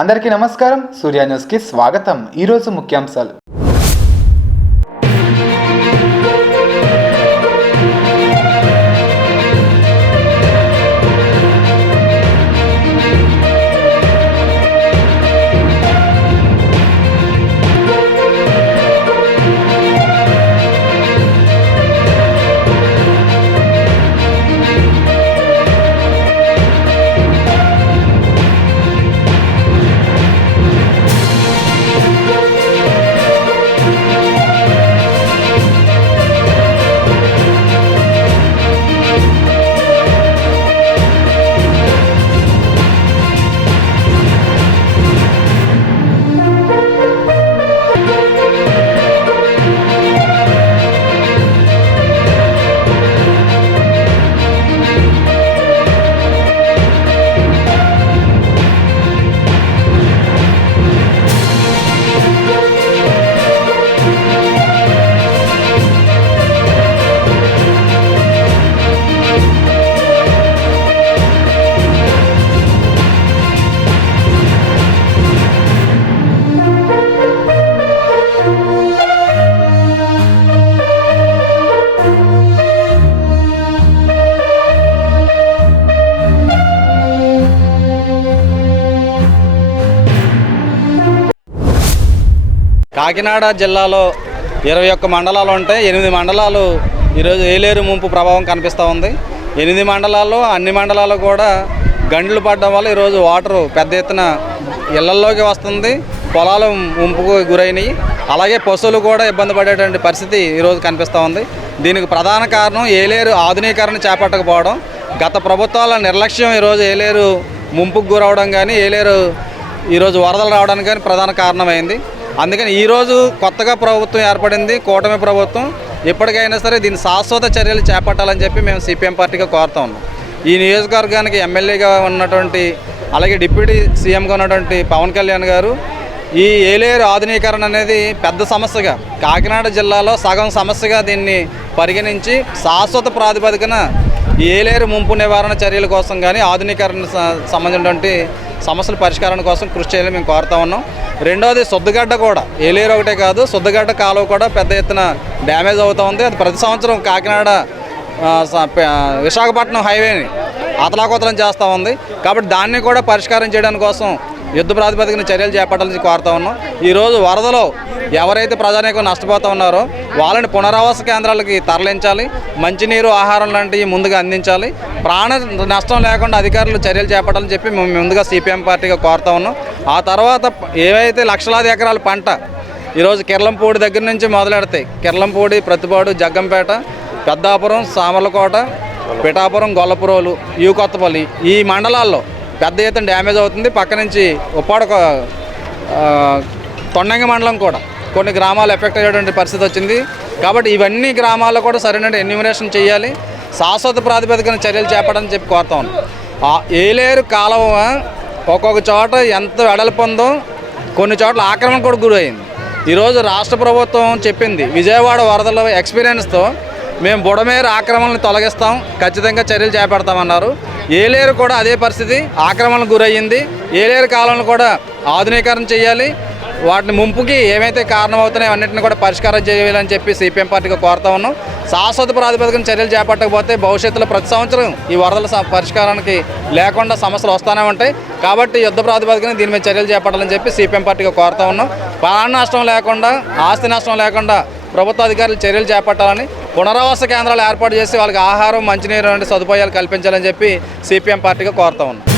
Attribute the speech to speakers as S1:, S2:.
S1: అందరికీ నమస్కారం. సూర్య న్యూస్కి స్వాగతం. ఈరోజు ముఖ్యాంశాలు.
S2: కాకినాడ జిల్లాలో ఇరవై ఒక్క మండలాలు ఉంటాయి ఎనిమిది మండలాలు ఈరోజు ఏలేరు ముంపు ప్రభావం కనిపిస్తూ ఉంది. ఎనిమిది మండలాల్లో అన్ని మండలాలు కూడా గండ్లు పడడం వల్ల ఈరోజు వాటరు పెద్ద ఎత్తున ఇళ్ళల్లోకి వస్తుంది. పొలాలు ముంపుకు గురైనవి అలాగే పశువులు కూడా ఇబ్బంది పడేటువంటి పరిస్థితి ఈరోజు కనిపిస్తూ ఉంది. దీనికి ప్రధాన కారణం ఏలేరు ఆధునీకరణ చేపట్టకపోవడం. గత ప్రభుత్వాల నిర్లక్ష్యం ఈరోజు ఏలేరు ముంపుకు గురవడం కానీ ఏలేరు ఈరోజు వరదలు రావడానికి కానీ ప్రధాన కారణమైంది. అందుకని ఈరోజు కొత్తగా ప్రభుత్వం ఏర్పడింది కూటమి ప్రభుత్వం. ఇప్పటికైనా సరే దీని శాశ్వత చర్యలు చేపట్టాలని చెప్పి మేము సిపిఎం పార్టీగా కోరుతా ఉన్నాం. ఈ నియోజకవర్గానికి ఎమ్మెల్యేగా ఉన్నటువంటి అలాగే డిప్యూటీ సీఎంగా ఉన్నటువంటి పవన్ కళ్యాణ్ గారు ఈ ఏలేరు ఆధునీకరణ అనేది పెద్ద సమస్యగా కాకినాడ జిల్లాలో సగం సమస్యగా దీన్ని పరిగణించి శాశ్వత ప్రాతిపదికన ఏలేరు ముంపు నివారణ చర్యల కోసం కానీ ఆధునీకరణ స- సంబంధించినటువంటి సమస్యల పరిష్కారం కోసం కృషి చేయాలని మేము కోరుతా ఉన్నాం. రెండవది శుద్ధగడ్డ కూడా. ఏలేరు ఒకటే కాదు శుద్ధగడ్డ కాలువ కూడా పెద్ద ఎత్తున డ్యామేజ్ అవుతూ ఉంది. అది ప్రతి సంవత్సరం కాకినాడ విశాఖపట్నం హైవేని అతలాకుతలం చేస్తూ ఉంది. కాబట్టి దాన్ని కూడా పరిష్కారం చేయడానికి కోసం యుద్ధ ప్రాతిపదికన చర్యలు చేపట్టాలని కోరుతా ఉన్నాం. ఈరోజు వరదలో ఎవరైతే ప్రజానీకం నష్టపోతూ ఉన్నారో వాళ్ళని పునరావాస కేంద్రాలకి తరలించాలి. మంచినీరు ఆహారం లాంటివి ముందుగా అందించాలి. ప్రాణ నష్టం లేకుండా అధికారులు చర్యలు చేపట్టాలని చెప్పి మేము ముందుగా సిపిఎం పార్టీగా కోరుతా ఉన్నాం. ఆ తర్వాత ఏవైతే లక్షలాది ఎకరాల పంట ఈరోజు కిర్లంపూడి దగ్గర నుంచి మొదలెడతాయి. కిర్లంపూడి ప్రతిపాడు జగ్గంపేట పెద్దాపురం సామర్లకోట పిఠాపురం గొల్లపురోలు ఈ కొత్తపల్లి ఈ మండలాల్లో పెద్ద ఎత్తున డ్యామేజ్ అవుతుంది. పక్క నుంచి ఉప్పాడ తొండంగి మండలం కూడా. కొన్ని గ్రామాలు ఎఫెక్ట్ అయ్యేటువంటి పరిస్థితి వచ్చింది. కాబట్టి ఇవన్నీ గ్రామాల్లో కూడా సరైన ఎన్యూమినేషన్ చేయాలి. శాశ్వత ప్రాతిపదికన చర్యలు చేపడని చెప్పి కోరుతా ఉన్నాం. ఏలేరు కాలువ ఒక్కొక్క చోట ఎంత వెడల్పు ఉందో కొన్ని చోట్ల ఆక్రమణ కూడా గురైంది. ఈరోజు రాష్ట్ర ప్రభుత్వం చెప్పింది విజయవాడ వరదల ఎక్స్పీరియన్స్తో మేము బుడమేరు ఆక్రమణను తొలగిస్తాం ఖచ్చితంగా చర్యలు చేపడతామన్నారు. ఏలేరు కూడా అదే పరిస్థితి ఆక్రమణకు గురయ్యింది ఏలేరు కాలంలో కూడా ఆధునీకరణ చేయాలి. వాటిని ముంపుకి ఏమైతే కారణమవుతున్నాయో అన్నింటిని కూడా పరిష్కారం చేయాలని చెప్పి సిపిఎం పార్టీకి కోరుతా ఉన్నాం. శాశ్వత ప్రాతిపదికన చర్యలు చేపట్టకపోతే భవిష్యత్తులో ప్రతి సంవత్సరం ఈ వరదల పరిష్కారానికి లేకుండా సమస్యలు వస్తూనే ఉంటాయి. కాబట్టి యుద్ధ ప్రాతిపదికన దీని మీద చర్యలు చేపట్టాలని చెప్పి సిపిఎం పార్టీకి కోరుతా ఉన్నాం. ప్రాణ నష్టం లేకుండా ఆస్తి నష్టం లేకుండా ప్రభుత్వ అధికారులు చర్యలు చేపట్టాలని పునరావాస కేంద్రాలు ఏర్పాటు చేసి వాళ్ళకి ఆహారం మంచినీరు వంటి సదుపాయాలు కల్పించాలని చెప్పి సిపిఎం పార్టీగా కోరుతా ఉన్నాం.